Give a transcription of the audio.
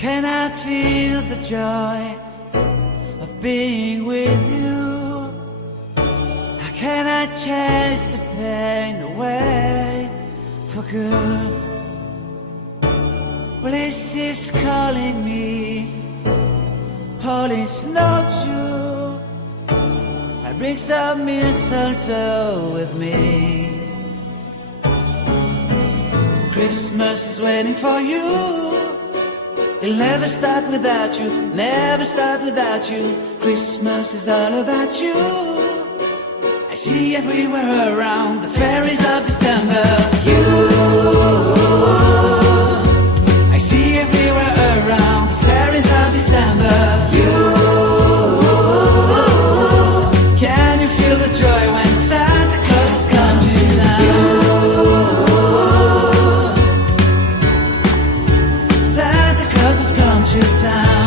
can I feel the joy of being with you? How can I chase the pain away for good? Well, this is calling me, all is not true. I bring some mistletoe with me. Christmas is waiting for you. It'll never start without you, never start without you. Christmas is all about you. I see everywhere around the fairies of December. You, I see everywhere around the fairies of December. You, can you feel the joy when Santa Claus comes to town? Santa Claus has come to town.